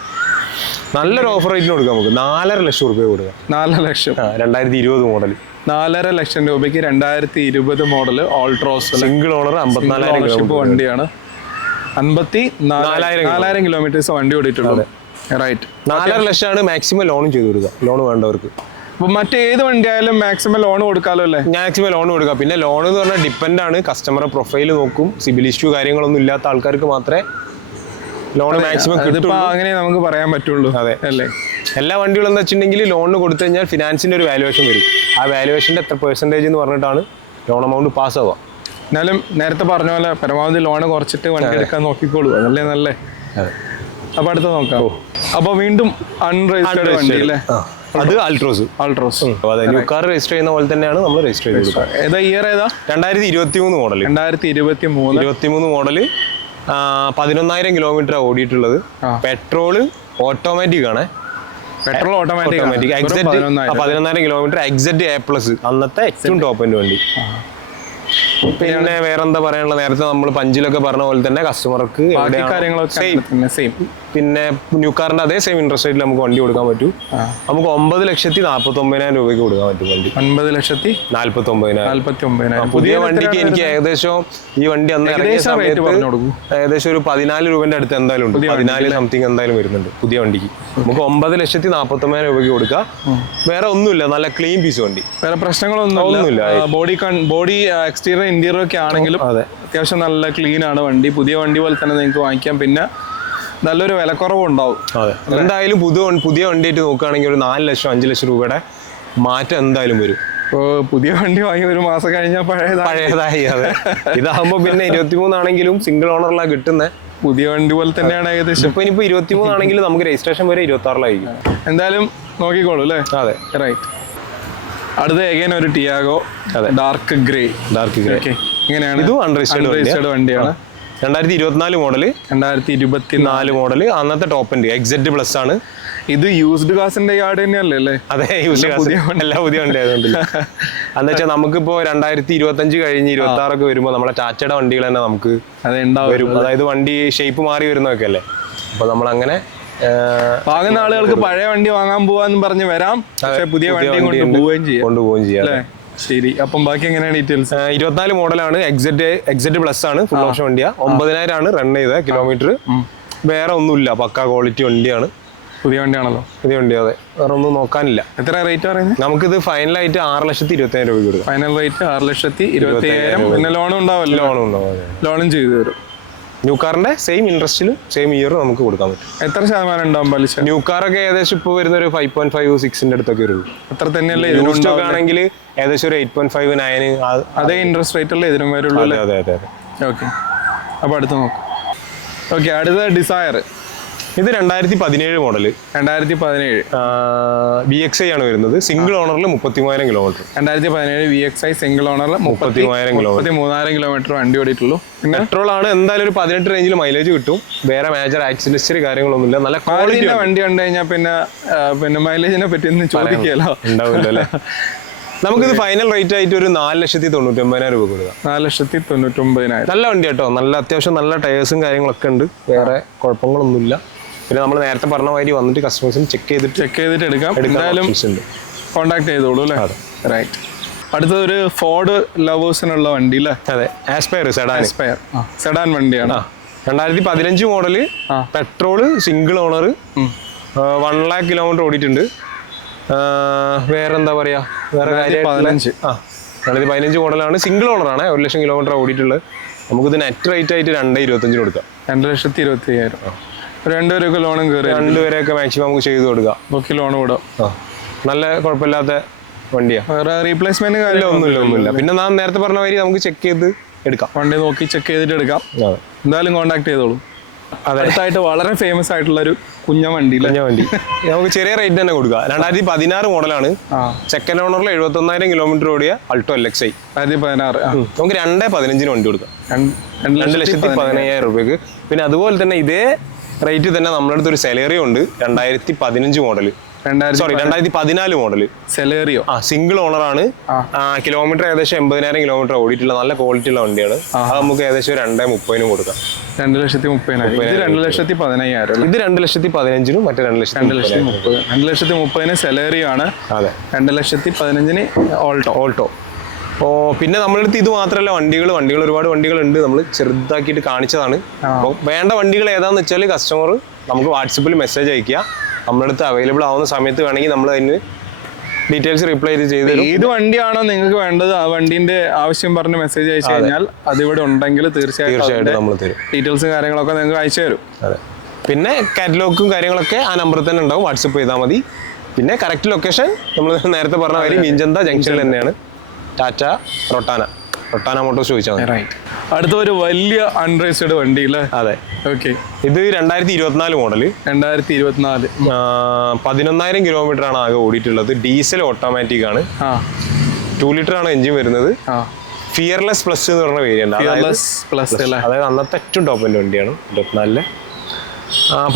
നല്ലൊരു ഓഫർ റേറ്റിന് കൊടുക്കാം നമുക്ക്. 4.5 ലക്ഷം രൂപ കൊടുക്കാം. 4 ലക്ഷം. 2020 മോഡൽ. 4.5 ലക്ഷം രൂപയ്ക്ക് 2020 മോഡൽ ഓൾട്രോസ് സിംഗിൾ ഓണർ 54,000 വണ്ടിയാണ്. 54,000 കിലോമീറ്റേഴ്സ് വണ്ടി ഓടിയിട്ടുള്ളത്. റൈറ്റ്. 4.5 ലക്ഷമാണ് മാക്സിമം ലോണും ചെയ്ത് കൊടുക്കുക. ലോൺ വേണ്ടവർക്ക്. അപ്പൊ മറ്റേത് വണ്ടി ആയാലും മാക്സിമം ലോൺ കൊടുക്കാമല്ലോ അല്ലേ? മാക്സിമം ലോൺ കൊടുക്കാം. പിന്നെ ലോൺ എന്ന് പറഞ്ഞാൽ ഡിപ്പെൻഡ് ആണ്. കസ്റ്റമറെ പ്രൊഫൈൽ നോക്കും. സിബിൽ ഇഷ്യൂ കാര്യങ്ങളൊന്നും ഇല്ലാത്ത ആൾക്കാർക്ക് മാത്രമേ ലോൺ മാക്സിമം കിട്ടും. അങ്ങനെ നമുക്ക് പറയാൻ പറ്റുള്ളൂ. അതെ അല്ലേ? എല്ലാ വണ്ടികളും എന്ന് വെച്ചിട്ടുണ്ടെങ്കിൽ ലോണിന് കൊടുത്തു കഴിഞ്ഞാൽ ഫിനാൻസിന്റെ ഒരു വാല്യുവേഷൻ വരും. ആ വാല്യുവേഷന്റെ എത്ര പെർസെന്റേജ് എന്ന് പറഞ്ഞിട്ടാണ് ലോൺ എമൗണ്ട് പാസ് ആവുക. എന്നാലും നേരത്തെ പറഞ്ഞ പോലെ പരമാവധി ലോൺ കുറച്ചിട്ട് വണ്ടി എടുക്കാൻ നോക്കിക്കോളൂ. അതല്ലേ നല്ലേ? അപ്പൊ അടുത്ത നോക്കാം. അപ്പൊ വീണ്ടും അൺരജിസ്റ്റേർഡ് വണ്ടി അല്ലേ? അത് ആൾട്രോസ്. അതെ, ന്യൂ കാർ രജിസ്റ്റർ ചെയ്യുന്ന പോലെ തന്നെയാണ് നമ്മൾ രജിസ്റ്റർ ചെയ്തത്. ഏതാ ഇയർ? ഏതാ? 2023 മോഡൽ. 2023 മോഡൽ. 11,000 കിലോമീറ്റർ ഓടിയിട്ടുള്ളത്. പെട്രോള് ഓട്ടോമാറ്റിക് ആണ്. Petrol automatic. 11,000 kilometre. XZ A+, അന്നത്തെ ഏറ്റവും ടോപ്പ് എൻഡ് വണ്ടി. പിന്നെ വേറെന്താ പറയാനുള്ള, നേരത്തെ നമ്മൾ പഞ്ചിലൊക്കെ പറഞ്ഞ പോലെ തന്നെ കസ്റ്റമർക്ക് പിന്നെ ന്യൂ കാറിന്റെ അതേ സെയിം ഇൻട്രസ്റ്റ് റേറ്റിൽ നമുക്ക് വണ്ടി കൊടുക്കാൻ പറ്റും. നമുക്ക് 9,49,000 രൂപയ്ക്ക് കൊടുക്കാൻ പറ്റും വണ്ടി. 9,49,000. പുതിയ വണ്ടിക്ക് എനിക്ക് ഏകദേശം ഈ വണ്ടി അന്ന് ഇറങ്ങിയ സമയത്ത് ഏകദേശം ഒരു 14 രൂപന്റെ അടുത്ത് എന്തായാലും ഉണ്ട്. 14 സംതിങ് എന്തായാലും വരുന്നുണ്ട് പുതിയ വണ്ടിക്ക്. നമുക്ക് 9,49,000 രൂപയ്ക്ക് കൊടുക്കാം. വേറെ ഒന്നുമില്ല, നല്ല ക്ലീൻ പീസ് വണ്ടി. വേറെ പ്രശ്നങ്ങളൊന്നുമില്ല. ബോഡി എക്സ്റ്റീരിയർ ഇന്റീരിയർ ഒക്കെ ആണെങ്കിലും അത്യാവശ്യം നല്ല ക്ലീൻ ആണ് വണ്ടി. പുതിയ വണ്ടി പോലെ തന്നെ നിങ്ങൾക്ക് വാങ്ങിക്കാം. പിന്നെ നല്ലൊരു വിലക്കുറവും ഉണ്ടാവും. എന്തായാലും പുതിയ വണ്ടിയായിട്ട് നോക്കുകയാണെങ്കിൽ ഒരു 4 ലക്ഷം 5 ലക്ഷം രൂപയുടെ മാറ്റം എന്തായാലും വരും. പുതിയ വണ്ടി വാങ്ങി ഒരു മാസം കഴിഞ്ഞാൽ പഴയതായി. അതെ. ഇതാകുമ്പോ പിന്നെ 23 ആണെങ്കിലും സിംഗിൾ ഓണറിലാണ് കിട്ടുന്നത്. പുതിയ വണ്ടി പോലെ തന്നെയാണ് ഏകദേശം. ഇപ്പൊ 23 ആണെങ്കിലും നമുക്ക് രജിസ്ട്രേഷൻ വരെ 26 എന്തായാലും നോക്കിക്കോളൂ അല്ലേ? അതെ, റൈറ്റ്. അടുത്ത എഗൈൻ ഒരു ടിയാഗോ ഡാർക്ക് ഗ്രേ. ഇങ്ങനെയാണ്. ഇതും അൺരജിസ്റ്റേർഡ് വണ്ടിയാണ്. 2024 മോഡല്. 2024 മോഡല്. അന്നത്തെ ടോപ്പ് എൻഡ് XZ+ ആണ്. ഇത് യൂസ്ഡ് കാസിന്റെ യാർഡ് തന്നെയല്ലേ അല്ലേ? അതെ, യൂസ്ഡ് കാസ്. എല്ലാ പുതിയ വണ്ടി ആയതുകൊണ്ടില്ല. എന്ന് വെച്ചാൽ നമുക്കിപ്പോ 2025 കഴിഞ്ഞ് 26 ഒക്കെ വരുമ്പോ നമ്മളെ ടാറ്റയുടെ വണ്ടികൾ തന്നെ നമുക്ക് വരും. അതായത് വണ്ടി ഷേപ്പ് മാറി വരുന്നതൊക്കെ അല്ലേ. അപ്പൊ നമ്മളങ്ങനെ വാങ്ങുന്ന ആളുകൾക്ക് പഴയ വണ്ടി വാങ്ങാൻ പോവാന്ന് പറഞ്ഞ് വരാം. പക്ഷെ പുതിയ വണ്ടി കൊണ്ടുപോവുകയും ചെയ്യാം. ശരി. അപ്പം ബാക്കി എങ്ങനെയാണ് ഡീറ്റെയിൽസ്? 24 മോഡലാണ്. XZ+ ആണ്. ഫുൾ ഓപ്ഷൻ വണ്ടിയാ. 9,000 ആണ് റൺ ചെയ്ത കിലോമീറ്റർ. വേറെ ഒന്നുമില്ല, പക്കാ ക്വാളിറ്റി വണ്ടിയാണ്. പുതിയ വണ്ടിയാണല്ലോ. പുതിയ വണ്ടി. അതെ, വേറെ ഒന്നും നോക്കാനില്ല. എത്ര റേറ്റ് പറയുന്നത്? നമുക്കിത് ഫൈനലായിട്ട് 6,20,000 രൂപ കൊടുക്കും. Final rate 6,20,000. പിന്നെ ലോണും ഉണ്ടാവല്ലോ? ലോണും ചെയ്തു തരും. ന്യൂ കാറിന്റെ സെയിം ഇൻട്രസ്റ്റിലും സെയിം ഇയർ നമുക്ക് കൊടുക്കാൻ പറ്റും. എത്ര ശതമാനം ഉണ്ടാവും പലിശ? ന്യൂ കാറൊക്കെ ഏകദേശം ഇപ്പോൾ വരുന്ന ഒരു 5.5 6 അടുത്തൊക്കെ വരുള്ളൂ. അത്ര തന്നെയല്ലേ? ആണെങ്കിൽ ഏകദേശം ഒരു 8.5 9 അതേ ഇൻട്രസ്റ്റ് റേറ്റ് അല്ലേ ഇതിനും വരുള്ളൂ? അതെ. ഓക്കെ. അപ്പൊ അടുത്ത് നോക്കാം. ഓക്കെ, അടുത്ത ഡിസയർ. ഇത് 2017 മോഡല്. 2017 VXI ആണ് വരുന്നത്. സിംഗിൾ ഓണറിൽ 33,000 കിലോമീറ്റർ. 2017 VXI സിംഗിൾ ഓണറിൽ 33,000 കിലോമീറ്റർ വണ്ടി ഓടിയിട്ടുള്ളൂ. പെട്രോൾ ആണ്. എന്തായാലും ഒരു 18 റേഞ്ചിൽ മൈലേജ് കിട്ടും. വേറെ മേജർ ആക്സിഡന്റ് ഹിസ്റ്ററി കാര്യങ്ങളൊന്നുമില്ല. നല്ല ക്വാളിറ്റി വണ്ടി കണ്ടു കഴിഞ്ഞാൽ പിന്നെ മൈലേജിനെ പറ്റി ഒന്നും ചോദിക്കല്ലോ ഉണ്ടാവില്ല അല്ലേ? നമുക്കിത് ഫൈനൽ റേറ്റ് ആയിട്ട് ഒരു 4,99,000 രൂപ കൊടുക്കാം. 4,99,000. നല്ല വണ്ടി കേട്ടോ. നല്ല അത്യാവശ്യം നല്ല ടയേഴ്സും കാര്യങ്ങളൊക്കെ ഉണ്ട്. വേറെ കുഴപ്പങ്ങളൊന്നുമില്ല. പിന്നെ നമ്മൾ നേരത്തെ പറഞ്ഞ മാതിരി വന്നിട്ട് കസ്റ്റമേഴ്സിന് ചെക്ക് ചെയ്തിട്ട് എടുക്കാം. എന്തായാലും കോൺടാക്ട് ചെയ്തോളൂ അല്ലേ? റൈറ്റ്. അടുത്തത് ഒരു ഫോർഡ് ലവേഴ്സിനുള്ള വണ്ടി അല്ലേ? അതെ, ആസ്പയർ സെഡാൻ വണ്ടിയാണ്. 2015 model. Petrol, single owner, 1 lakh kilometre ഓടിയിട്ടുണ്ട്. വേറെന്താ പറയാ, വേറെ 2015 മോഡലാണ്. സിംഗിൾ ഓണറാണ്. 1 ലക്ഷം കിലോമീറ്റർ ഓടിയിട്ടുള്ളത്. നമുക്കിത് നെറ്റ് റേറ്റ് ആയിട്ട് 2,25,000 കൊടുക്കാം. 2,25,000. രണ്ടുപേരൊക്കെ ലോണും കയറി. രണ്ടുപേരെയൊക്കെ മാക്സിമം നമുക്ക് ചെയ്ത് കൊടുക്കാം. നോക്കി ലോൺ വിടാം. നല്ല കുഴപ്പമില്ലാത്ത വണ്ടിയാണ്. വേറെ റീപ്ലേസ്മെന്റ് ഒന്നുമില്ല. പിന്നെ നാം നേരത്തെ പറഞ്ഞ മാതിരി നമുക്ക് ചെക്ക് ചെയ്ത് എടുക്കാം. വണ്ടി നോക്കി ചെക്ക് ചെയ്തിട്ട് എടുക്കാം. എന്തായാലും കോൺടാക്ട് ചെയ്തോളൂ. അടുത്തായിട്ട് വളരെ ഫേമസ് ആയിട്ടുള്ള ഒരു കുഞ്ഞ വണ്ടി വണ്ടി നമുക്ക് ചെറിയ റേറ്റ് തന്നെ കൊടുക്കുക. 2016 മോഡലാണ്. സെക്കൻഡ് ഓണറിൽ 71,000 കിലോമീറ്റർ ഓടിയ അൾട്ടോ LXi 2016. നമുക്ക് 2,15 വണ്ടി കൊടുക്കാം, 2,15,000 രൂപയ്ക്ക്. പിന്നെ അതുപോലെ തന്നെ ഇതേ റേറ്റ് തന്നെ നമ്മുടെ അടുത്ത് ഒരു സെലേറിയോ ഉണ്ട്, 2015 മോഡൽ, 2014 മോഡല് സെലേറിയോ. സിംഗിൾ ഓണറാണ്. കിലോമീറ്റർ ഏകദേശം 80,000 കിലോമീറ്റർ ഓടിയിട്ടുള്ള നല്ല ക്വാളിറ്റി ഉള്ള വണ്ടിയാണ്. അത് നമുക്ക് ഏകദേശം 2,30,000 കൊടുക്കാം. 2,30,000. ഇത് 2,15,000. ഇത് 2,15,000 മറ്റേ 2,30,000. 2,30,000 സെലേറിയോ ആണ്. അതെ, 2,15,000 ഓൾട്ടോ. പിന്നെ നമ്മുടെ അടുത്ത് ഇത് മാത്രമല്ല, വണ്ടികൾ ഒരുപാട് വണ്ടികളുണ്ട്. നമ്മൾ ചെറുതാക്കിയിട്ട് കാണിച്ചതാണ്. അപ്പോൾ വേണ്ട വണ്ടികൾ ഏതാന്ന് വെച്ചാൽ കസ്റ്റമർ നമുക്ക് വാട്സപ്പിൽ മെസ്സേജ് അയക്കുക. നമ്മുടെ അടുത്ത് അവൈലബിൾ ആവുന്ന സമയത്ത് വേണമെങ്കിൽ നമ്മൾ അതിന് ഡീറ്റെയിൽസ് റിപ്ലൈ ചെയ്ത് ഏത് വണ്ടിയാണോ നിങ്ങൾക്ക് വേണ്ടത് ആ വണ്ടീന്റെ ആവശ്യം പറഞ്ഞ് മെസ്സേജ് അയച്ചു കഴിഞ്ഞാൽ അതിവിടെ ഉണ്ടെങ്കിൽ തീർച്ചയായിട്ടും നമ്മൾ തരും. ഡീറ്റെയിൽസും കാര്യങ്ങളൊക്കെ നിങ്ങൾക്ക് അയച്ചു തരും. അതെ, പിന്നെ കാറ്റലോഗും കാര്യങ്ങളൊക്കെ ആ നമ്പറിൽ തന്നെ ഉണ്ടാവും, വാട്സപ്പ് ചെയ്താൽ മതി. പിന്നെ കറക്റ്റ് ലൊക്കേഷൻ നമ്മൾ നേരത്തെ പറഞ്ഞ കാര്യം മീഞ്ചന്ത ജംഗ്ഷനിൽ തന്നെയാണ്. ടാറ്റ റൊട്ടാന മോട്ടോഴ്സ് ചോദിച്ചാൽ മതി. അടുത്ത ഒരു വലിയ അൺറേസ്ഡ് വണ്ടി അല്ലേ? അതെ, ഓക്കെ. ഇത് 2024 മോഡല്, 2024, 11,000 കിലോമീറ്റർ ആണ് ആകെ ഓടിയിട്ടുള്ളത്. ഡീസൽ ഓട്ടോമാറ്റിക് ആണ്. 2 ലിറ്റർ ആണ് എഞ്ചിൻ വരുന്നത്. ഫിയർലെസ് പ്ലസ് എന്ന് പറഞ്ഞ വേരിയന്റ്, അതായത് അന്നത്തെ ഏറ്റവും ടോപ്പിന്റെ വണ്ടിയാണ് 24.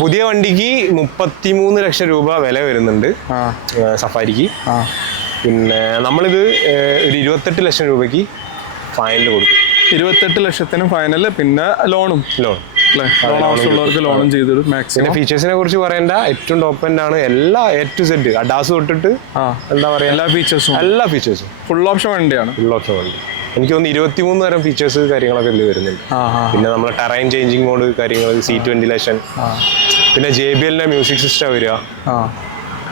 പുതിയ വണ്ടിക്ക് 33 ലക്ഷം രൂപ വില വരുന്നുണ്ട് സഫാരിക്ക്. പിന്നെ നമ്മളിത് ഒരു 28 ലക്ഷം രൂപയ്ക്ക് ഫൈനൽ കൊടുക്കും. 28 ലക്ഷത്തിന് ഫൈനൽ, പിന്നെ ലോൺ ആവശ്യമുള്ളവർക്ക് ലോണും ചെയ്തിടും. പിന്നെ ഫീച്ചേഴ്സിനെ കുറിച്ച് പറയേണ്ട, ഏറ്റവും ടോപ്പ് എൻഡ് ആണ്. എല്ലാ A to Z അഡാസ് തൊട്ടിട്ട് എന്താ പറയാ എല്ലാ ഫീച്ചേഴ്സും ഫുൾ ഓപ്ഷൻ വണ്ടിയാണ്. എനിക്ക് തോന്നുന്നു 23 തരം ഫീച്ചേഴ്സ് കാര്യങ്ങളൊക്കെ ഇതിൽ വരുന്നുണ്ട്. പിന്നെ നമ്മളെ ടെറൈൻ ചേഞ്ചിങ് മോഡ് കാര്യങ്ങൾ, സീറ്റ് വെന്റിലേഷൻ, പിന്നെ JBL മ്യൂസിക് സിസ്റ്റം വരിക.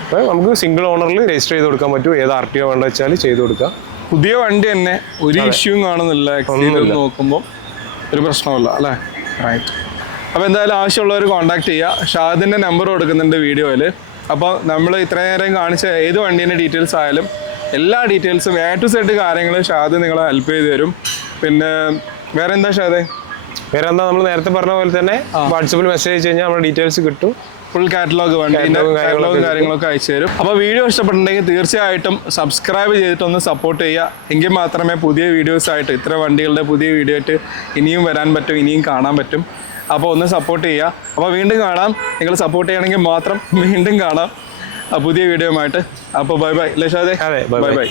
അപ്പോൾ നമുക്ക് സിംഗിൾ ഓണറിൽ രജിസ്റ്റർ ചെയ്ത് കൊടുക്കാൻ പറ്റും. ഏത് RTO വേണ്ട വെച്ചാൽ ചെയ്ത് കൊടുക്കാം. പുതിയ വണ്ടി തന്നെ ഒരു ഇഷ്യൂവും കാണുന്നില്ല. നോക്കുമ്പോൾ ഒരു പ്രശ്നമല്ല അല്ലേ? റൈറ്റ്. അപ്പോൾ എന്തായാലും ആവശ്യമുള്ളവർ കോൺടാക്ട് ചെയ്യുക. ഷാദിൻ്റെ നമ്പർ കൊടുക്കുന്നുണ്ട് വീഡിയോയിൽ. അപ്പോൾ നമ്മൾ ഇത്രയും നേരം കാണിച്ച ഏത് വണ്ടീൻ്റെ ഡീറ്റെയിൽസ് ആയാലും എല്ലാ ഡീറ്റെയിൽസും A to Z കാര്യങ്ങൾ ഷാദ് നിങ്ങളെ ഹെൽപ്പ് ചെയ്ത് തരും. പിന്നെ വേറെ എന്താ ഷാദേ? വേറെ എന്താ, നമ്മൾ നേരത്തെ പറഞ്ഞ പോലെ തന്നെ വാട്സപ്പിൽ മെസ്സേജ് അയച്ചു കഴിഞ്ഞാൽ നമ്മുടെ ഡീറ്റെയിൽസ് കിട്ടും. ഫുൾ കാറ്റലോഗ് വണ്ടീൻ്റെ കാറ്റലോഗും കാര്യങ്ങളൊക്കെ അയച്ചു തരും. അപ്പോൾ വീഡിയോ ഇഷ്ടപ്പെട്ടിട്ടുണ്ടെങ്കിൽ തീർച്ചയായിട്ടും സബ്സ്ക്രൈബ് ചെയ്തിട്ടൊന്ന് സപ്പോർട്ട് ചെയ്യുക. എങ്കിൽ മാത്രമേ പുതിയ വീഡിയോസായിട്ട്, ഇത്ര വണ്ടികളുടെ പുതിയ വീഡിയോ ആയിട്ട് ഇനിയും വരാൻ പറ്റും, ഇനിയും കാണാൻ പറ്റും. അപ്പോൾ ഒന്ന് സപ്പോർട്ട് ചെയ്യുക. അപ്പോൾ വീണ്ടും കാണാം. നിങ്ങൾ സപ്പോർട്ട് ചെയ്യണമെങ്കിൽ മാത്രം വീണ്ടും കാണാം പുതിയ വീഡിയോയുമായിട്ട്. അപ്പോൾ ബൈ ബൈ. ലേഷാദേ, അതെ, ബൈ ബൈ.